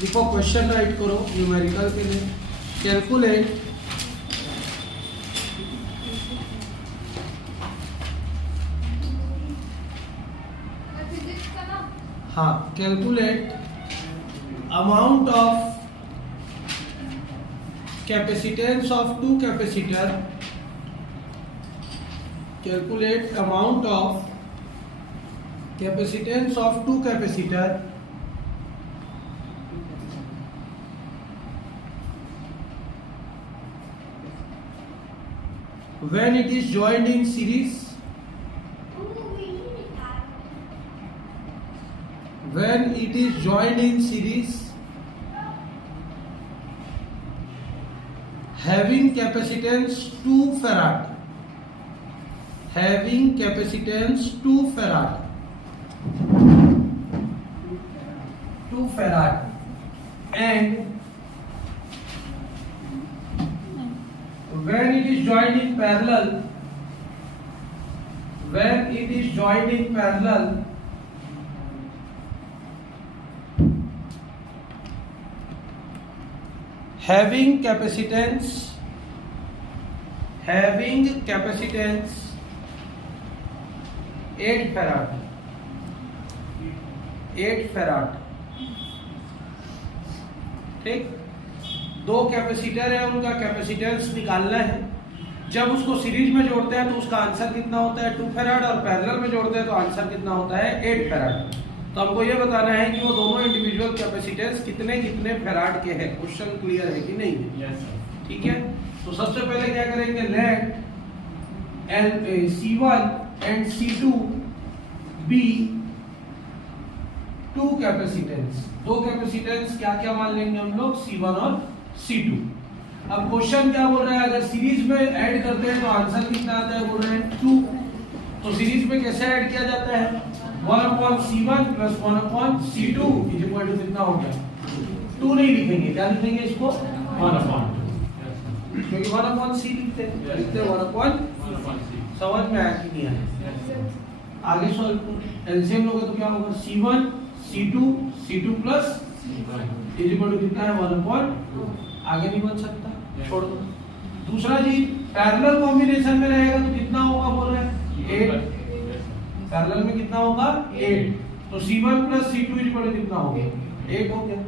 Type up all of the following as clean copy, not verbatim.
लिखो question right करो numerical के लिए। कैलकुलेट हाँ calculate amount of capacitance of two capacitor. Calculate amount of capacitance of two capacitor when it is joined in series, when it is joined in series having capacitance 2 farad, having capacitance 2 farad, 2 farad and when it is joined in parallel, when it is joined in parallel having capacitance 8 farad, 8 farad। ठीक, दो capacitor है, उनका capacitance निकालना है। जब उसको series में जोड़ते हैं तो उसका आंसर कितना होता है 2 फैराड, और पैरेलल में जोड़ते हैं तो आंसर कितना होता है 8 फैराड। तो हमको ये बताना है कि वो दोनों इंडिविजुअल कैपेसिटेंस कितने कितने फैराड के हैं। क्वेश्चन क्लियर है कि नहीं? Yes sir. ठीक है, तो सबसे पहले क्या करेंगे, let C1 and C2 be two capacitance. दो कैपेसिटेंस क्या क्या मान लेंगे हम लोग, C1 और C2। अब क्वेश्चन क्या बोल रहा है, अगर सीरीज में ऐड करते हैं तो आंसर कितना आता है, बोल रहे हैं 2। तो सीरीज में कैसे ऐड किया जाता है, 1/C1 plus 1/C2 is equal to कितना हो गया 2 नहीं लिखेंगे, क्या लिखेंगे इसको 1/2, क्योंकि 1/C लिखते हैं, लिखते 1/C। समझ में आया कि नहीं आया? आगे सॉल्व एलसीएम लोगे तो क्या होगा, C1 C2 plus is equal to कितना है 1/2। आगे नहीं बन सकता, छोड़ दो। दूसरा जी, पैरेलल कॉम्बिनेशन में रहेगा तो कितना होगा, बोल रहे हैं 8। पैरेलल में कितना होगा 8, तो C1 plus C2 is equal to कितना हो गया 8 हो गया।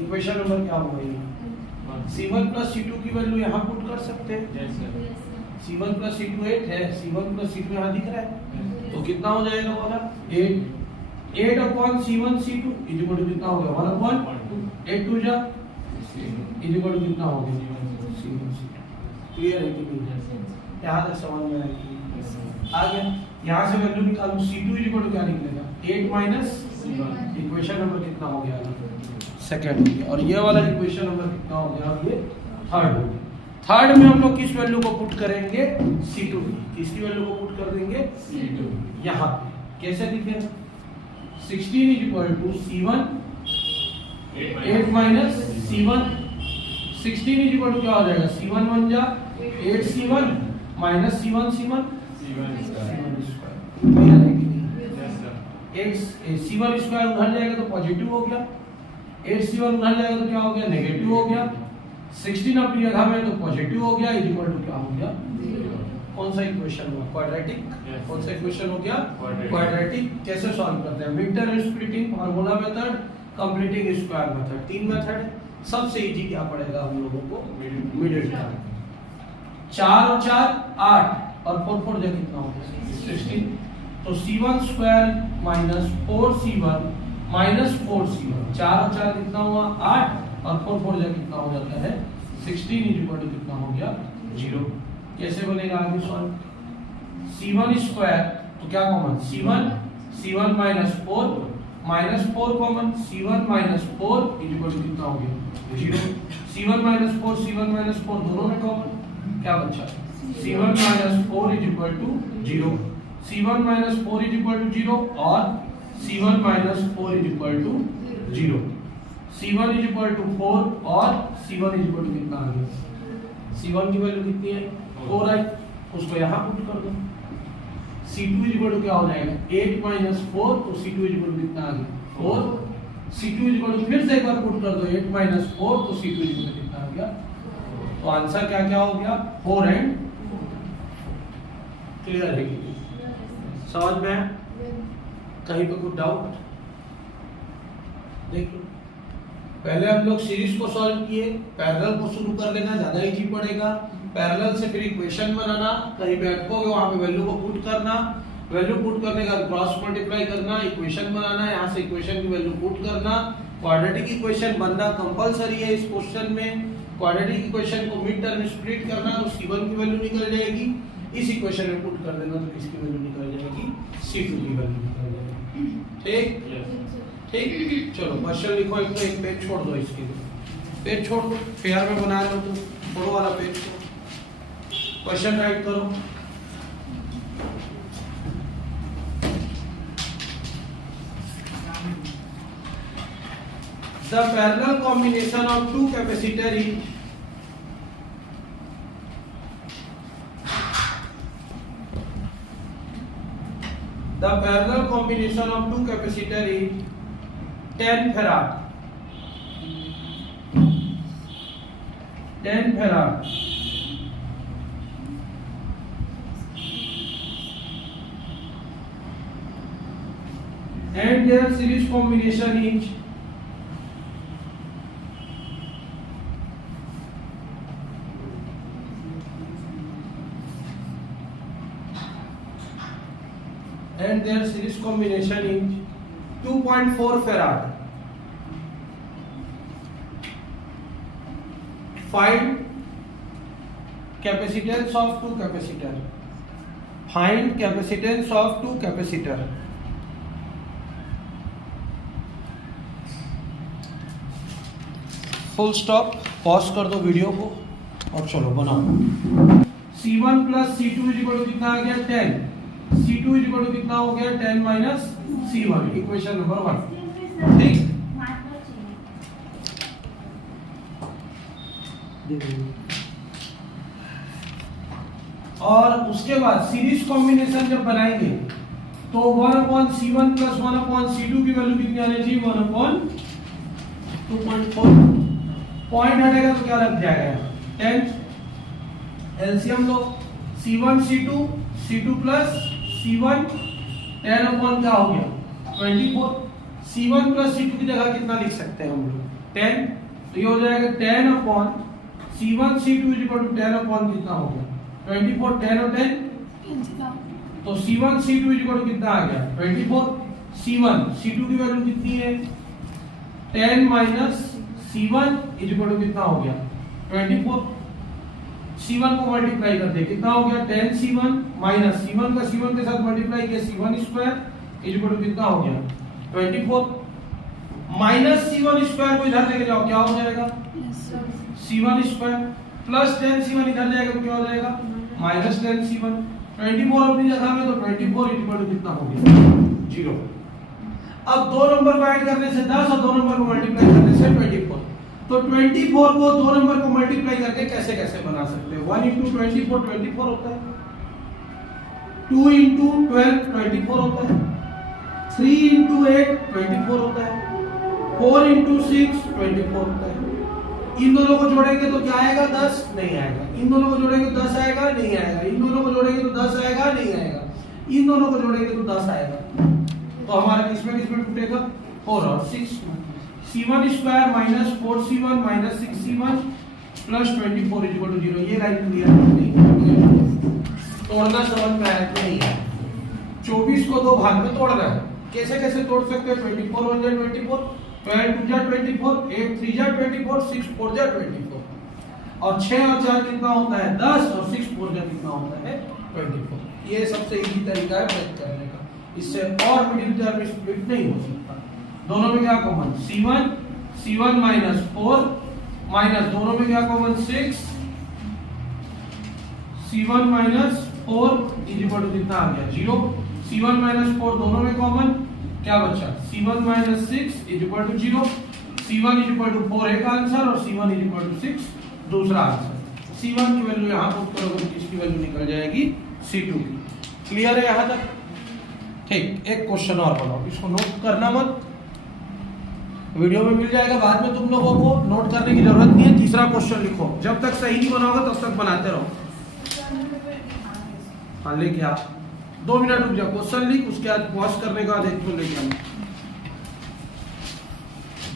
इक्वेशन नंबर क्या होगा ये, C1 प्लस C2 की वैल्यू यहाँ पुट कर सकते हैं। C1 प्लस C2 8 है, C1 प्लस C2 यहाँ दिख रहा है, तो कितना हो जाएगा बोला 8/C1 C2 is equal to कितना हो गया 1/2। 8 2 जा इज इक्वल टू कितना हो गया C1 C2। क्लियर है कि नहीं? यहाँ तक समझ में आएगी। आ गया, यहाँ से वैल्यू निकालो, C2 इज इक्वल टू क्या निकलेगा 8 माइनस इक्वेशन नंबर कितना हो गया, सेकंड हो गया। और ये वाला इक्वेशन नंबर कितना हो गया, ये थर्ड हो गया। थर्ड में हम लोग किस वैल्यू को पुट करेंगे, C2 की। किसकी वैल्यू को पुट कर देंगे C2 यहाँ पे। कैसे लिखेंगे, 16 is equal to C1 8 minus C1। 16 is equal to क्या हो जाएगा, C1 1 जा 8C1 minus C1 C1 clear है कि नहीं? C1 स्क्वायर उधर जाएगा तो पॉजिटिव हो गया, 8C1 उधर जाएगा तो क्या हो गया, नेगेटिव हो गया। 16 अपनी जगह में तो पॉजिटिव हो गया, इज इक्वल टू क्या हो गया, कौन सा इक्वेशन हुआ, क्वाड्रेटिक। कौन सा इक्वेशन हो गया, क्वाड्रेटिक। कैसे सॉल्व करते हैं, mid term splitting, formula method, completing square method, 3 method है। सबसे इजी क्या पड़ेगा हम लोगों को, मिडिल टर्म। 4 और 4 8 और 4 4 जा कितना हो गया 16। तो C1 square minus 4C1 minus 4C1, 4 और 4 कितना हुआ 8 और 4 4 जा कितना हो जाता है 16 इज इक्वल टू कितना हो गया 0। कैसे बनेगा आगे सॉल्व, C1 स्क्वायर तो क्या common C1 minus 4 common, C1 minus 4 is equal to कितना हो गया 0। C1 माइनस 4 दोनों में कॉमन, क्या बचा C1 minus 4 is equal to 0। C1 minus 4 is equal to 0 और C1 minus 4 is equal to 0। C1 is equal to 4 और C1 is equal to कितना आ गया, C1 की वैल्यू कितनी है 4 है, उसको यहाँ पुट कर दो। C2 इज इक्वल टू क्या हो जाएगा 8 माइनस 4, तो C2 इज इक्वल टू कितना आ गया 4। C2 इक्वल टू फिर से एक बार पुट कर दो 8 माइनस 4 तो C2 इक्वल टू कितना आ गया? तो आंसर क्या क्या हो गया? 4 एंड क्लियर है कि समझ में? कहीं पे कुछ डाउट? देख लो, पहले हम लोग सीरीज को सॉल्व किए, पैरेलल को शुरू कर लेना, ज्यादा इजी पड़ेगा। पैरेलल से फिर इक्वेशन बनाना, कहीं पे अटकोगे वहां पे वैल्यू को पुट करना, वैल्यू पुट करने का क्रॉस मल्टीप्लाई करना, इक्वेशन बनाना, यहाँ से इक्वेशन की वैल्यू पुट करना, क्वाड्रेटिक इक्वेशन बनना कंपलसरी है इस क्वेश्चन में। क्वाड्रेटिक इक्वेशन को मिड टर्म स्प्लिट करना तो C1 की वैल्यू निकल जाएगी, इस इक्वेशन में पुट कर देना तो किसकी वैल्यू निकल जाएगी? C2 की वैल्यू निकल जाएगी। ठीक ठीक, चलो क्वेश्चन लिखो, एक तो एक पेज छोड़ दो, इसके लिए पेज छोड़ दो, फेयर में बना लो तो छोड़ो वाला पेज को, क्वेश्चन राइट करो। The parallel combination of two capacitor is the parallel combination of two capacitor is 10 farad, 10 farad and their series combination is and their series combination is 2.4 farad. Find capacitance of two capacitor. Find capacitance of two capacitor. Full stop, pause कर दो video को और चलो बनाओ। C1 plus C2 equal to कितना आ गया? 10। C2 equal to कितना हो गया? 10 माइनस C1, इक्वेशन नंबर 1। ठीक, और उसके बाद सीरीज कॉम्बिनेशन जब बनाएंगे तो 1/C1 प्लस 1/C2 की वैल्यू कितनी आनी चाहिए? 1/2.4। पॉइंट हटेगा तो क्या लग जाएगा? 10। एलसीएम लो, C1 C2 C2 plus C1 10 क्या हो गया? 24। C1 प्लस C2 की जगह कितना लिख सकते हैं हम लोग? 10। तो ये हो जाएगा 10 C1 C2 10 कितना हो गया? 24। 10 और 10 तो C1 C2 कितना आ गया? 24। C1 C2 की वैल्यू कितनी है? 10 माइनस C1 कितना हो गया? 24। C1 को मल्टीप्लाई कर दे, कितना हो गया? 10 C1 माइनस C1 का C1 के साथ मल्टीप्लाई किया, C1 स्क्वायर कितना हो गया? 24 माइनस C1 स्क्वायर को इधर लेके जाओ, क्या हो जाएगा? C1 स्क्वायर प्लस 10 C1 इधर जाएगा तो क्या हो जाएगा? Minus 10 C1। 24 अपनी जगह में तो 24 कितना हो गया? 0। अब दो नंबर को ऐड करने से 10 और दो नंबर को मल्टीप्लाई करने से 24। तो 24 को दो नंबर को मल्टीप्लाई करके कैसे कैसे बना सकते हैं? 1 × 24 24 होता है, 2 × 12 24 होता है, 3 × 8 24 होता है, 4 × 6 24 होता है। इन दोनों को जोड़ेंगे तो क्या आएगा? 10 नहीं आएगा। इन दोनों को जोड़ेंगे तो 10 आएगा? नहीं आएगा। इन दोनों को जोड़ेंगे तो 10 आएगा? नहीं आएगा। इन दोनों को जोड़ेंगे तो 10 आएगा। तो हमारा किसमें टूटेगा? 4 और 6 में। C1 square minus 4C1 minus 6C1 plus 24 0। ये लाइन क्लियर नहीं, तोड़ना समझ में आया कि नहीं है? 24 को दो भाग में तोड़ना है। कैसे कैसे तोड़ सकते हैं? 24 1 जा 24, 12 2 जा 24, 8 3 जा 24, 6 4 जा 24 और 6 और 4 कितना होता है? 10 और 6 4 जा कितना होता है? 24। ये सबसे इजी तरीका है ब्रेक करने का, इससे और मिडिल टर्म स्प्लिट नहीं हो सकता। दोनों में क्या कॉमन? C1 माइनस 4 माइनस दोनों में क्या कॉमन? 6 C1 माइनस 4 कितना आ गया? 0। C1 माइनस 4 दोनों में कॉमन, क्या बचा? C1 minus 6 0। C1 4 एक आंसर और C1 6 दूसरा आंसर। C1 की वैल्यू यहाँ पुट करोगे तो इसकी वैल्यू निकल जाएगी C2 की। क्लियर है यहाँ तक? ठीक, एक क्वेश्चन और बनाओ, इसको नोट करना मत। वीडियो में मिल जाएगा, बाद में तुम लोगों को नोट करने की जरूरत नहीं है। तीसरा क्वेश्चन लिखो, जब तक सही नहीं बना होगा तब तक बनाते रहो। हाँ लेके आ, 2 मिनट रुक जा, क्वेश्चन लिख, उसके बाद पॉज करने का बाद एक तो लेके आना।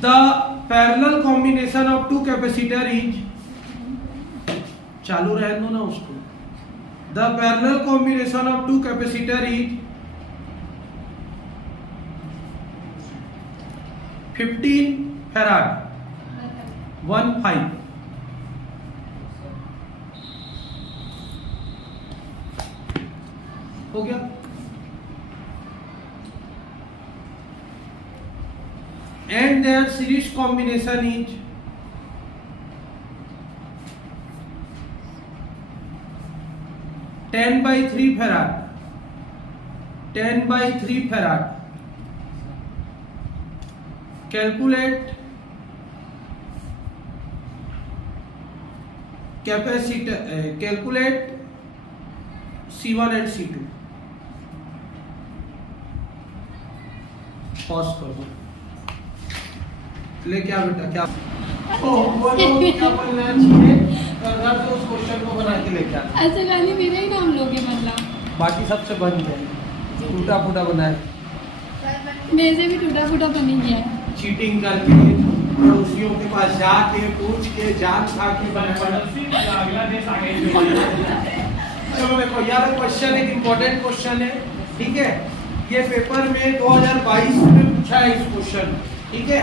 The parallel combination of two capacitor is, चालू रहने दो ना उसको। The parallel combination of two capacitor is 15 farad 15 हो गया। And their series combination is 10/3 farad 10/3 farad. Calculate capacitor, calculate C1 and C2। Pause कर दो, ले क्या बेटा क्या क्या बनना चाहिए, घर पे उस क्वेश्चन को बना के लेके आना। ऐसे गाली मेरा ही नाम लोगे मतलब, बाकी सबसे बन गए, टूटा फूटा बनाए, मेरे से भी टूटा फूटा बन ही गया है। चीटिंग करके पड़ोसियों के पास जाके पूछ के जान खा के अगला देश आगे। चलो देखो यार, क्वेश्चन एक इम्पोर्टेंट क्वेश्चन है, ठीक है। ये पेपर में 2022 में पूछा है इस क्वेश्चन, ठीक है।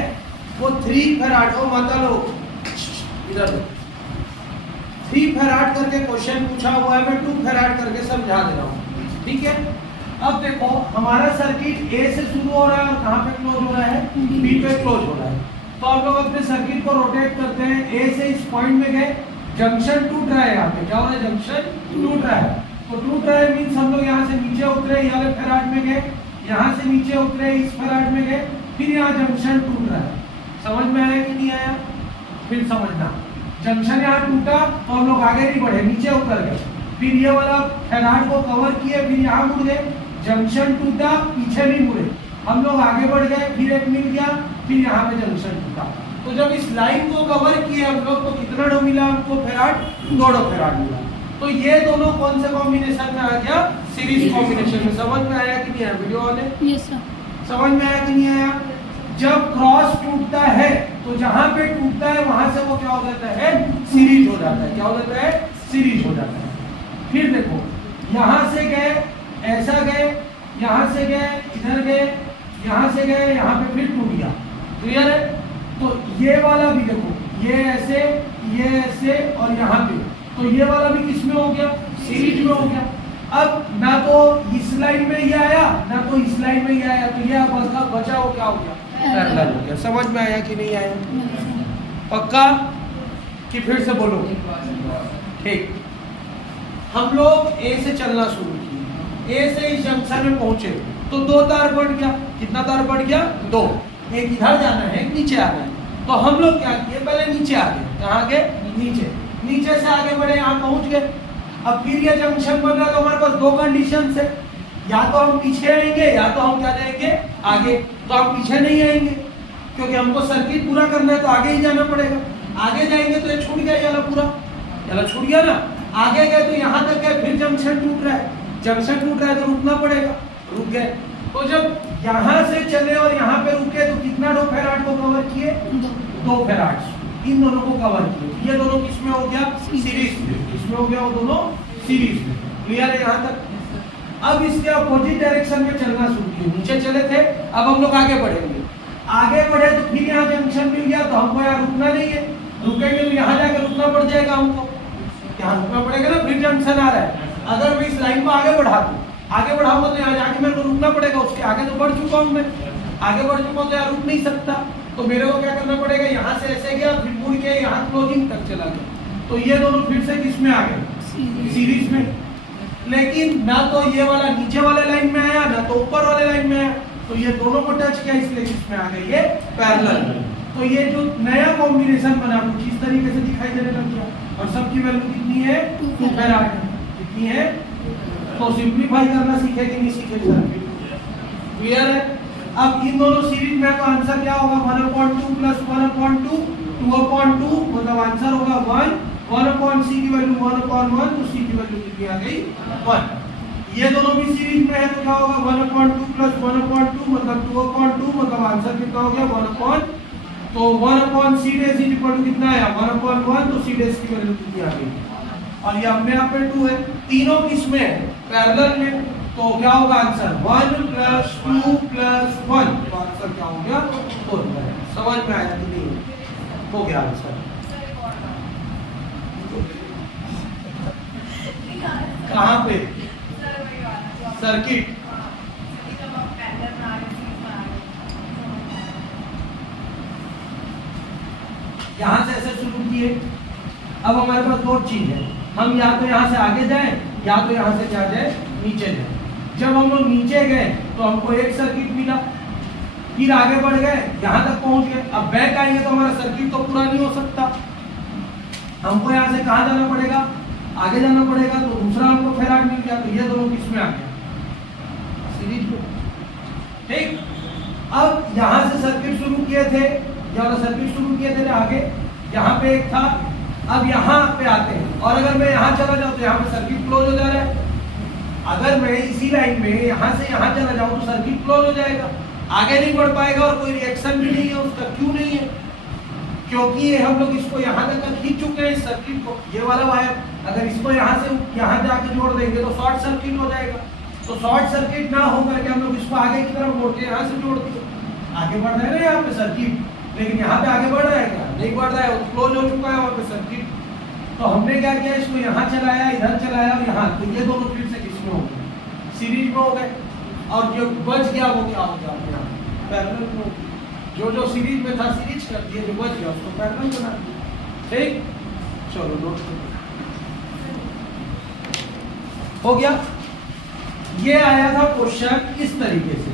वो 3 फैराड, ओ माता लोग इधर 3 फैराड करके क्वेश्चन पूछा हुआ है, मैं 2 फैराड करके समझा दे रहा हूँ, ठीक है। अब देखो हमारा सर्किट ए से शुरू हो रहा है और कहाँ पे क्लोज हो रहा है, बी पे क्लोज हो रहा है। तो हम लोग अपने सर्किट को रोटेट करते हैं, ए से इस पॉइंट में गए, जंक्शन टूट रहा है, यहाँ पे क्या हो रहा है, जंक्शन टूट रहा है। तो टूट रहा है मीन्स हम लोग यहाँ से नीचे उतरे, ये वाले फैराड में गए, यहाँ से नीचे उतरे, इस फैराड में गए, फिर यहाँ जंक्शन टूट रहा है। समझ में आया कि नहीं आया, फिर समझना। जंक्शन यहाँ टूटा तो हम लोग आगे नहीं बढ़े, नीचे उतर गए, फिर ये वाला फैराड को कवर किए, फिर यहाँ मुड़ गए, जंक्शन टूटा, पीछे नहीं मुड़े, हम लोग आगे बढ़ गए, फिर एक मिल गया, फिर यहाँ पे जंक्शन टूटा। तो जब इस लाइन को कवर किए हम लोग तो कितना डो मिला हमको, फैराड, 2 फैराड मिला। तो ये दोनों कौन से कॉम्बिनेशन में आ गया, सीरीज कॉम्बिनेशन में। समझ में आया कि नहीं आया वीडियो वाले? Yes sir. समझ में आया कि नहीं आया? जब क्रॉस टूटता है तो जहां पे टूटता है वहां से वो क्या हो जाता है, सीरीज हो जाता है। क्या हो जाता है, सीरीज हो जाता है। फिर देखो यहां से गए, ऐसा गए, यहां से गए, इधर गए, यहां से गए, यहां पे फिर टूट गया। क्लियर है? तो ये वाला भी देखो, ये ऐसे और यहाँ पे, तो ये वाला भी किस में हो गया, सीरीज में हो गया। अब ना तो इस लाइन में ये आया, ना तो इस लाइन में ये आया, तो ये बचा हो क्या हो गया, पैरेलल हो गया। समझ में आया कि नहीं आया? पक्का कि फिर से बोलो? ठीक। हम लोग ए से चलना शुरू किए, ए से इस जंक्शन में पहुंचे तो 2 तार बढ़ गया। कितना तार बढ़ गया, 2। एक इधर जाना है, एक नीचे आना है। तो हम लोग क्या किए, पहले नीचे आ गए। कहाँ गए, नीचे। नीचे से आगे बढ़े, यहाँ पहुंच गए। अब फिर ये जंक्शन बन रहा है तो हमारे पास 2 कंडीशन है, या तो हम पीछे आएंगे या तो हम क्या जाएंगे, आगे। तो हम पीछे नहीं आएंगे क्योंकि हमको सर्किट पूरा करना है, तो आगे ही जाना पड़ेगा। आगे जाएंगे तो ये छूट गया, ये पूरा ये छूट गया ना। आगे गए तो यहाँ तक गए, फिर जंक्शन टूट रहा है, जंक्शन टूट रहा है तो रुकना पड़ेगा, रुक गए। तो जब यहाँ से चले और यहाँ पे रुके तो कितना 2 फैराड को कवर किए, 2 फैराड, इन दोनों को कवर किए। ये दोनों किसमें हो गया, सीरीज में। किसमें हो गया, वो दोनों सीरीज में। क्लियर है यहाँ तक? अब इसके अपोजिट डायरेक्शन में चलना शुरू किए। नीचे चले थे, अब हम लोग आगे बढ़ेंगे। आगे बढ़े तो फिर यहाँ जंक्शन मिल गया, तो हमको यहाँ रुकना नहीं है। रुकेंगे तो यहाँ जाकर रुकना पड़ जाएगा हमको, यहाँ रुकना पड़ेगा ना, फिर जंक्शन आ रहा है। अगर मैं इस लाइन को आगे बढ़ा दूं, आगे बढ़ाऊंगा तो यहाँ जाके मेरे को रुकना पड़ेगा। उसके आगे तो बढ़ चुका हूँ मैं, आगे बढ़ चुका हूँ तो यहाँ रुक नहीं सकता। तो मेरे को क्या करना पड़ेगा, यहाँ से ऐसे गया, फिर मुड़ के यहाँ क्लोजिंग तक चला गया। तो ये दोनों फिर से किस में आ गए, सीरीज में। लेकिन ना तो ये वाला नीचे वाले लाइन में आया, ना तो ऊपर वाले लाइन में आया। तो ये दोनों को टच किया, इसलिए किसमें आ गए, ये पैरेलल। तो ये जो नया कॉम्बिनेशन बना कुछ इस तरीके से दिखाई देने लग गया। और सबकी वैल्यू कितनी है, 2 फैराड। कितनी है? तो सिंप्लीफाई करना सीखे कि नहीं सीखे? क्लियर है? अब इन दोनों सीरीज में तो आंसर क्या होगा 1/2 प्लस 1/2 2/2 मतलब आंसर होगा 1 1/c की वैल्यू 1/1 तो c की वैल्यू कितनी आ गई 1। ये दोनों भी सीरीज में है तो क्या होगा 1/2 प्लस 1/2 मतलब 2/2 मतलब आंसर कितना हो गया 1/, तो 1/c dash is equal to कितना आया 1/1 तो c डैश की वैल्यू कितनी आ गई। और ये अपने आप में 2 है, तीनों किसमें है पैरेलल में, तो क्या होगा आंसर 1 प्लस 2 प्लस 1 तो आंसर क्या हो गया 4। समझ में आया कि नहीं हो गया आंसर। कहाँ पे सर्किट यहां से ऐसे शुरू किए। अब हमारे पास दो चीज है, हम या तो यहाँ से आगे जाएं या तो यहाँ से क्या जाए नीचे जाए। जब हम लोग नीचे गए तो हमको एक सर्किट मिला, फिर आगे बढ़ गए यहाँ तक पहुंच गए। अब बैक आएंगे तो हमारा सर्किट तो पूरा नहीं हो सकता, हमको यहाँ से कहाँ जाना पड़ेगा आगे जाना पड़ेगा, तो दूसरा हमको फेराड मिल गया। तो ये दोनों किसमें आ गया सीरीज में। ठीक, अब यहाँ से सर्किट शुरू किए थे, ये वाला सर्किट शुरू किए थे ना आगे, यहाँ पे एक था, अब यहाँ पे आते हैं और अगर मैं यहाँ चला जाऊँ तो यहाँ पे सर्किट क्लोज हो जा रहा है। अगर मैं इसी लाइन में यहाँ से यहाँ चला जाऊँ तो सर्किट क्लोज हो जाएगा, आगे नहीं बढ़ पाएगा और कोई रिएक्शन भी नहीं है उसका। क्यों नहीं है? क्योंकि ये हम लोग इसको यहाँ तक खींच चुके हैं इस सर्किट को। ये वाला वायर अगर इसको यहाँ से यहाँ जाके जोड़ देंगे तो शॉर्ट सर्किट हो जाएगा। तो शॉर्ट सर्किट ना हो करके हम लोग इसको आगे की तरफ मोड़ के यहाँ से जोड़ दिए, आगे बढ़ रहा है ना यहाँ पे सर्किट, लेकिन यहाँ पे आगे बढ़ रहा है क्या नहीं बढ़ रहा है, क्लोज हो चुका है वहाँ पे सर्किट। तो हमने क्या किया इसको यहाँ चलाया इधर चलाया और यहाँ, तो ये दोनों फिर से किसमें हो गए सीरीज में हो गए। और जो बच गया वो क्या हो गया यहाँ पैरेलल में हो गया। जो सीरीज में था सीरीज कर दिया, जो बच गया उसको पैरेलल बना दिया। ठीक, चलो नोट हो गया। ये आया था क्वेश्चन इस तरीके से,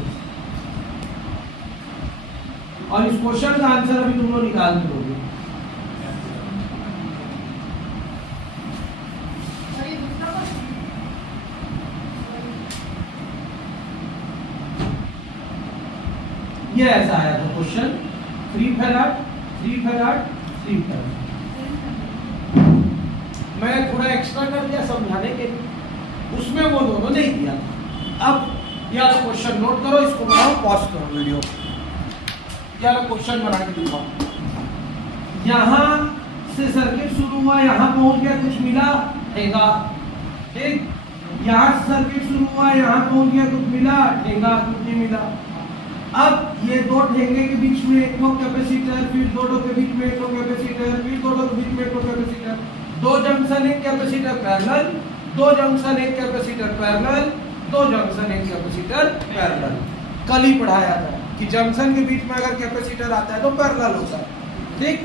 और इस क्वेश्चन का आंसर अभी तुम लोग निकाल के दोगे। ये ऐसा आया था क्वेश्चन 3 फैराड 3 फैराड 3 फैराड। मैं थोड़ा एक्स्ट्रा कर दिया समझाने के लिए, उसमें वो दोनों नहीं दिया था। अब या तो क्वेश्चन नोट करो, इसको बनाओ, पॉज करो वीडियो, या तो क्वेश्चन बना के दिखाओ। यहाँ से सर्किट शुरू हुआ, यहाँ पहुंच गया, कुछ मिला ठेंगा। ठीक, यहाँ से सर्किट शुरू हुआ, यहाँ पहुंच गया, कुछ मिला ठेंगा, कुछ नहीं मिला। अब ये दो ठेंगे के बीच में एक कैपेसिटर, फिर दोनों के बीच में एक कैपेसिटर, फिर दोनों के बीच में एक कैपेसिटर, दो जंक्शन एक कैपेसिटर पैरेलल, दो जंक्शन एक कैपेसिटर पैरेलल, दो जंक्शन एक कैपेसिटर पैरेलल। कल ही पढ़ाया था कि जंक्शन के बीच में अगर कैपेसिटर आता है तो पैरेलल होता है। ठीक,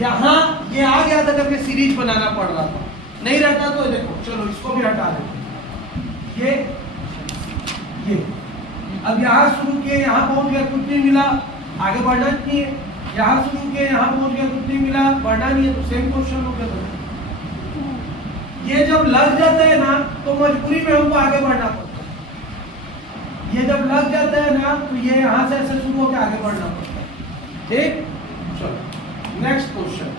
यहाँ ये आ गया था करके सीरीज बनाना पड़ रहा था, नहीं रहता तो देखो चलो इसको भी हटा देते। ये अब यहाँ शुरू किए, यहाँ पहुंच गया, कुछ नहीं मिला, आगे बढ़ना नहीं है। यहाँ शुरू किए, यहाँ पहुंच गया, कुछ नहीं मिला, बढ़ना नहीं है, तो सेम क्वेश्चन हो गया। ये जब लग जाता है ना तो मजबूरी में हमको आगे बढ़ना पड़ता है। ये जब लग जाता है ना तो ये यहाँ से ऐसे शुरू होकर आगे बढ़ना पड़ता है। ठीक, चलो नेक्स्ट क्वेश्चन।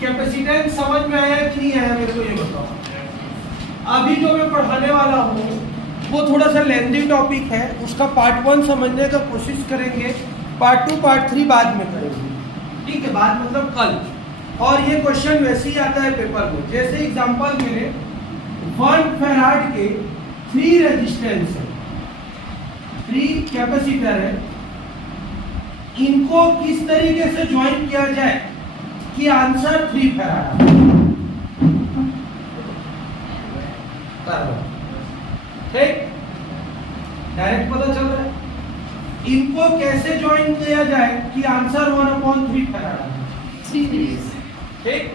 कैपेसिटेंस समझ में आया कि नहीं आया मेरे को ये बताओ। अभी जो मैं पढ़ाने वाला हूँ वो थोड़ा सा लेंथी टॉपिक है, उसका पार्ट 1 समझने का कोशिश करेंगे, पार्ट 2 पार्ट 3 बाद में करेंगे। ठीक है, बाद मतलब कल। और ये क्वेश्चन वैसे ही आता है पेपर में, जैसे एग्जांपल मेरे 1 फैराड के 3 रेजिस्टेंस है, 3 कैपेसिटर है, इनको किस तरीके से ज्वाइन किया जाए कि आंसर 3 फैराड आए। ठीक, डायरेक्ट पता चल रहा है। इनको कैसे ज्वाइन किया जाए कि आंसर 1/3 फैराड आए। ठीक,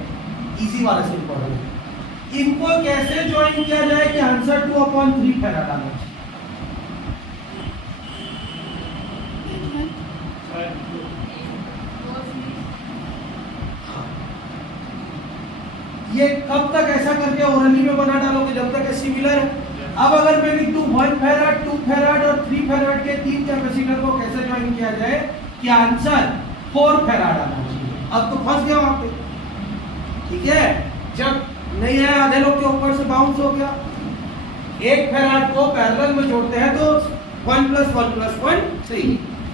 इजी वाला से इम्पोर्टेंट। इनको कैसे ज्वाइन किया जाए कि आंसर 2/3 फैराड आना चाहिए। ये कब तक ऐसा करके ओरली में बना डालोगे, जब तक सिमिलर है। अब अगर मैं लिख दूं 1 फेराड 2 फेराड और 3 फेराड के तीन कैपेसिटर को कैसे ज्वाइन किया जाए कि आंसर 4 फेराड आना चाहिए। अब तो फंस गया वहां पे, ठीक है। जब नहीं है आधे लोग के ऊपर से बाउंस हो गया। 1 फेराड को पैरेलल में जोड़ते हैं तो 1 + 1 + 1 3।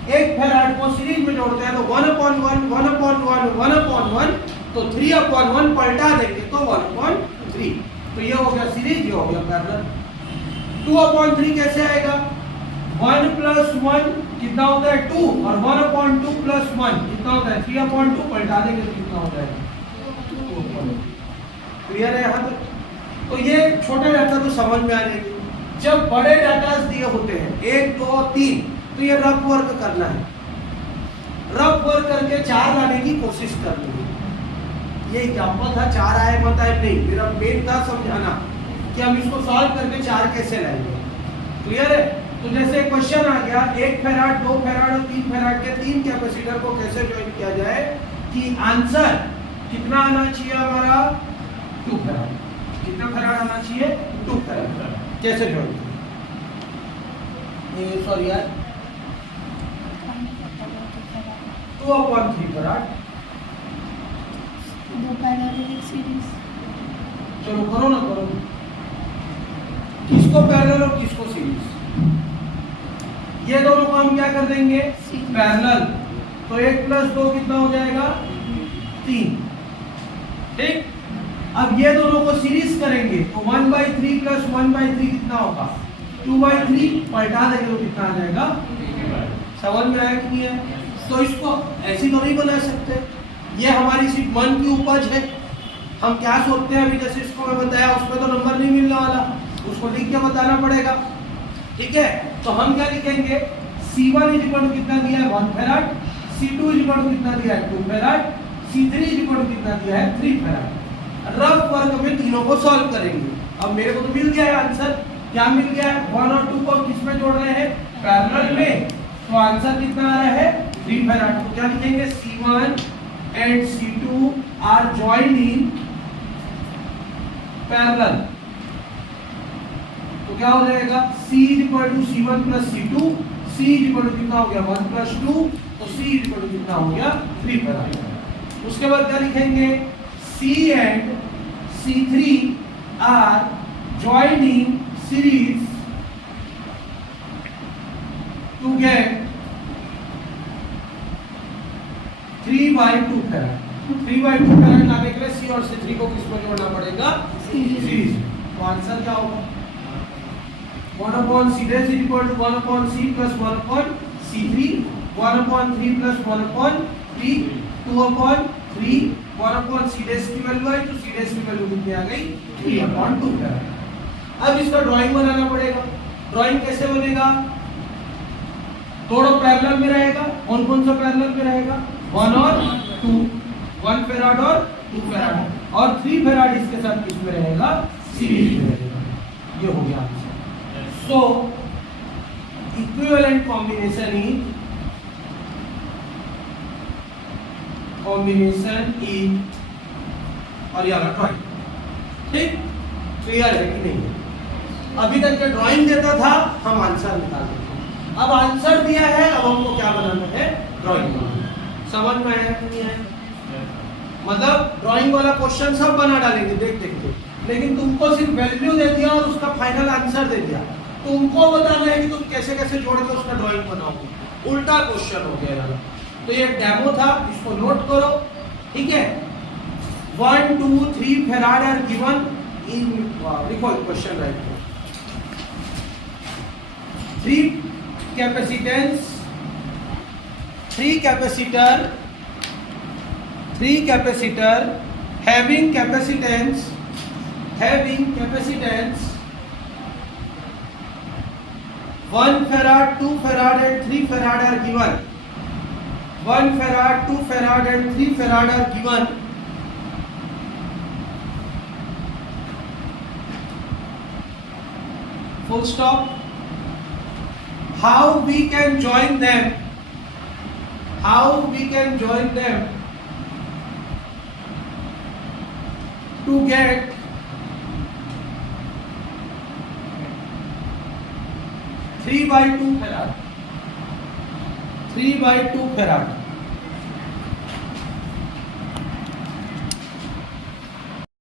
1 फेराड को सीरीज में जोड़ते हैं तो 1/1 1/1 1/1 तो 3/1 पलटा देंगे तो 1/3। तो ये हो गया सीरीज, ये हो गया पैरेलल। 2/3 कैसे आएगा? 1 + 1 कितना होता है 2 और 1/2 + 1 कितना होता है 3/2 पलटा देंगे तो कितना हो जाएगा 2/2। क्लियर है यहाँ तक? तो ये छोटा डाटा तो समझ में आ जाएगी। जब बड़े डाटा दिए होते हैं 1 2 3 तो ये रफ वर्क करना है। रफ वर्क करके 4 लाने की कोशिश करनी है। ये एग्जाम्पल था, 4 आए मत आए नहीं, मेरा मेन था समझाना कि हम इसको सॉल्व करके 4 कैसे लाएंगे। क्लियर है? तो जैसे क्वेश्चन आ गया 1 फेराड 2 फेराड और 3 फेराड के तीन कैपेसिटर को कैसे ज्वाइन किया जाए कि आंसर कितना आना चाहिए हमारा 2 फेराड। कितना फेराड आना चाहिए 2 फेराड। कैसे ज्वाइन ये सॉरी यार 2/3 फेराड। दो पैरेलल एक सीरीज। चलो करो ना, करो किसको पैरेलल और किसको सीरीज। ये दोनों को हम क्या कर देंगे पैरेलल। तो 1 + 2 कितना हो जाएगा 3। ठीक, अब ये दोनों को सीरीज करेंगे तो 1/3 + 1/3 कितना होगा 2/3 पलटा देंगे तो कितना आ जाएगा। समझ में आया कि नहीं है? तो इसको ऐसी तो नहीं बना सकते, ये हमारी सिर्फ मन की उपज है। हम क्या सोचते हैं अभी जैसे इसको मैं बताया उसमें तो नंबर नहीं मिलने वाला, उसको लिख के बताना पड़ेगा। ठीक है, तो हम क्या लिखेंगे C1 = कितना दिया है 1 फेराड, C2 = कितना दिया है 2 फेराड, C3 = कितना दिया है 3 फेराड। रफ वर्क में तीनों को सॉल्व करेंगे। अब मेरे को तो मिल गया है आंसर। क्या मिल गया है 1 और 2 को किस में जोड़ रहे हैं पैरेलल में, तो आंसर कितना आ रहा है 3 फेराड। तो क्या लिखेंगे C1 and C2 are joined in parallel। तो क्या हो जाएगा C = C1 + C2, C = कितना हो गया 1 + 2, तो C = कितना हो गया 3 फेराड। उसके बाद क्या लिखेंगे C and C3 are joined in series to get 3/2 farad. 3/2 farad लाने के लिए C और C3 को किसमें जोड़ना पड़ेगा सीरीज। तो आंसर क्या होगा 1/C = 1/C + 1/C3, 1/3 + 1/3, 2/3, 1/C' की वैल्यू आई तो C' की वैल्यू कितनी आ गई 3/2 फेराड। अब इसका ड्राइंग बनाना पड़ेगा। ड्राइंग कैसे बनेगा, दोनों पैरेलल में रहेगा। कौन कौन सा पैरेलल में रहेगा 1 और 2, 1 फेराड और 2 फेराड, और 3 फेराड इसके साथ किसमें रहेगा सीरीज में रहेगा। ये हो गया answer. So equivalent combination is और ये वाला ड्राइंग। ठीक, क्लियर है कि नहीं? अभी तक जो ड्राइंग देता था हम आंसर निकालते थे, अब आंसर दिया है, अब हमको क्या बनाना है ड्राइंग बनाना। समझ में आया कि नहीं आया? मतलब ड्राइंग वाला क्वेश्चन सब बना डालेंगे देख देख के, लेकिन तुमको सिर्फ वैल्यू दे दिया और उसका फाइनल आंसर दे दिया, तुमको बताना है कि तुम कैसे कैसे जोड़ के उसका ड्राइंग बनाओगे। उल्टा क्वेश्चन हो गया यार। तो ये डेमो था, इसको नोट करो। ठीक है, 1 2 3 फेराड आर गिवन इन, लिखो question right. 3 capacitance, 3 capacitor having capacitance 1 farad 2 farad and 3 farad are given. 1 farad 2 farad and 3 farad are given. Full stop. How we can join them to get 3/2 farad 3/2 farad